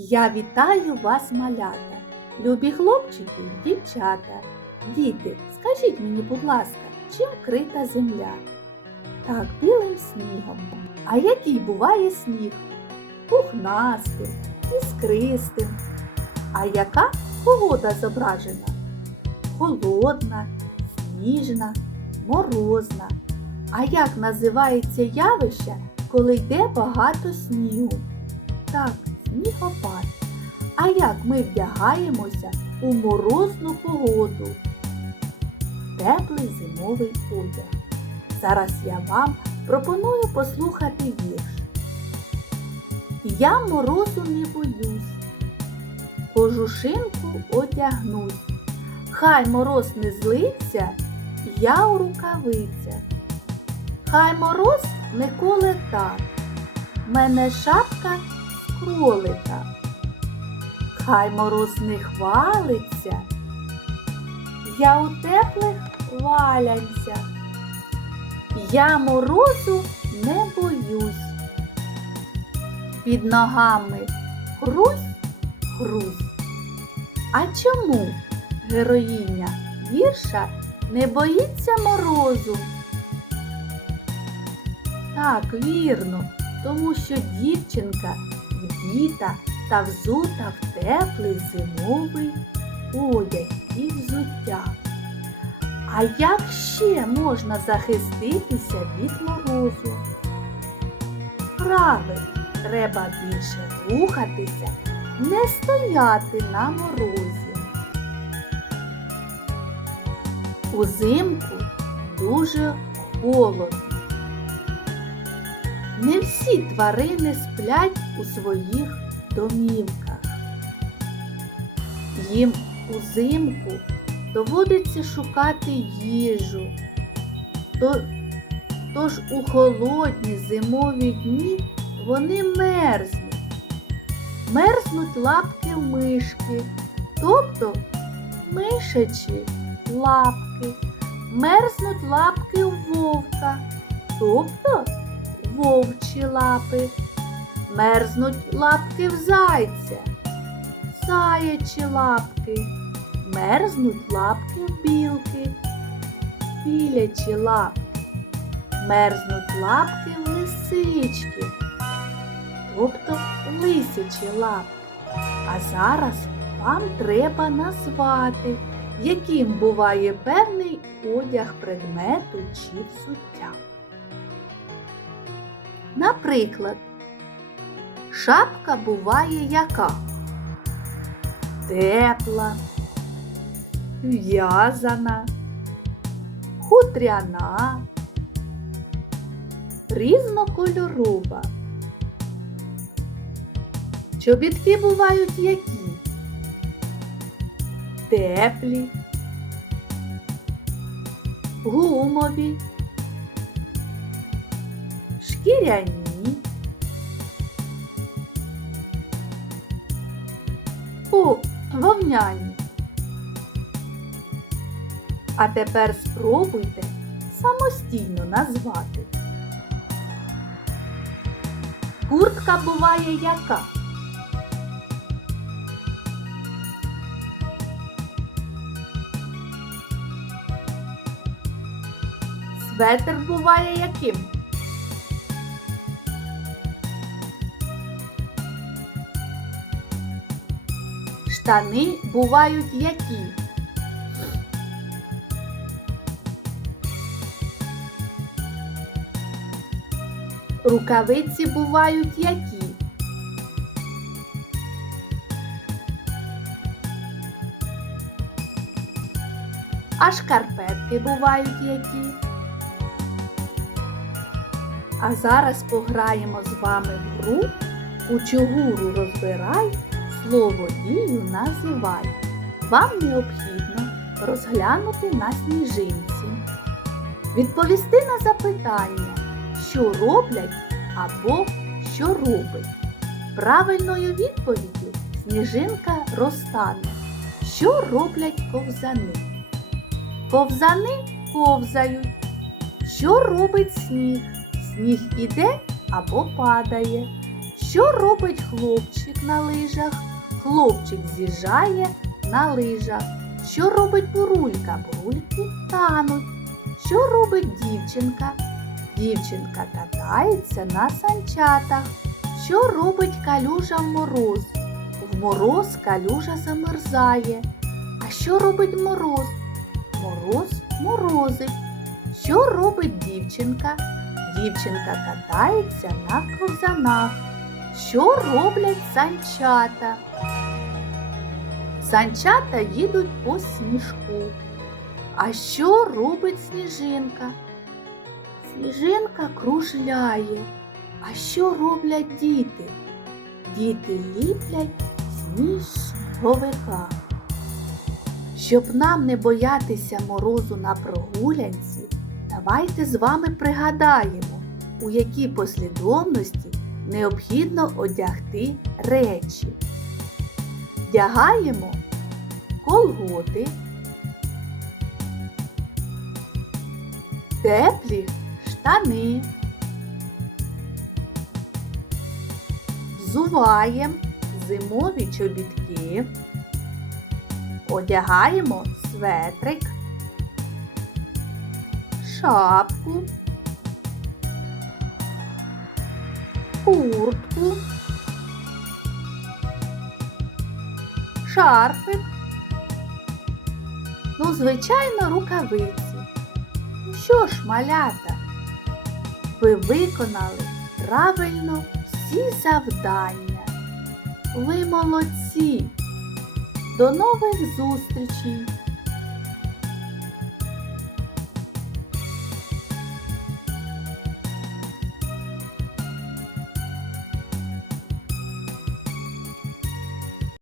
Я вітаю вас, малята, любі хлопчики, дівчата. Діти, скажіть мені, будь ласка, чим крита земля? Так, білим снігом. А який буває сніг? Пухнастим, іскристим. А яка погода зображена? Холодна, сніжна, морозна. А як називається явище, коли йде багато снігу? Так, снігопад. А як ми вдягаємося у морозну погоду? Теплий зимовий одяг. Зараз я вам пропоную послухати вірш. Я морозу не боюсь, кожушинку одягнусь. Хай мороз не злиться, я у рукавицях. Хай мороз не коле так, мене шапка кролика. Хай мороз не хвалиться, я у теплих валянцях. Я морозу не боюсь. Під ногами хрусь, хрусь. А чому героїня вірша не боїться морозу? Так, вірно, тому що дівчинка вдіта та взута в теплий зимовий одяг і взуття. А як ще можна захиститися від морозу? Правильно, треба більше рухатися, не стояти на морозі. Узимку дуже холодно. Не всі тварини сплять у своїх домівках. Їм узимку доводиться шукати їжу. То- Тож у холодні зимові дні вони мерзнуть. Мерзнуть лапки мишки, тобто мишачі лапки. Мерзнуть лапки вовка, тобто вовчі лапи. Мерзнуть лапки в зайця, заячі лапки. Мерзнуть лапки в білки, білячі лапки. Мерзнуть лапки в лисички, тобто лисячі лапки. А зараз вам треба назвати, яким буває певний одяг предмету чи взуття. Наприклад, шапка буває яка? Тепла, в'язана, хутряна, різнокольорова. Чобітки бувають які? Теплі, гумові, шкіряні. О, вовняні. А тепер спробуйте самостійно назвати. Куртка буває яка? Светр буває яким? Штани бувають які? Рукавиці бувають які? А шкарпетки бувають які? А зараз пограємо з вами в гру Учу гуру розбирай, слово дію називай. Вам необхідно розглянути на сніжинці, відповісти на запитання, що роблять або що робить. Правильною відповіддю сніжинка розтане. Що роблять ковзани? Ковзани ковзають. Що робить сніг? Сніг іде або падає. Що робить хлопчик на лижах? Хлопчик з'їжджає на лижах. Що робить бурулька? Бурульки тануть. Що робить дівчинка? Дівчинка катається на санчатах. Що робить калюжа в мороз? В мороз калюжа замерзає. А що робить мороз? Мороз морозить. Що робить дівчинка? Дівчинка катається на ковзанах. Що роблять санчата? Санчата їдуть по сніжку. А що робить сніжинка? Сніжинка кружляє. А що роблять діти? Діти ліплять сніжовика. Щоб нам не боятися морозу на прогулянці, давайте з вами пригадаємо, у якій послідовності необхідно одягти речі. Вдягаємо колготи, теплі штани, взуваємо зимові чобітки, одягаємо светрик, шапку, куртку, шарфик, ну, звичайно, рукавиці. Що ж, малята, ви виконали правильно всі завдання. Ви молодці. До нових зустрічей!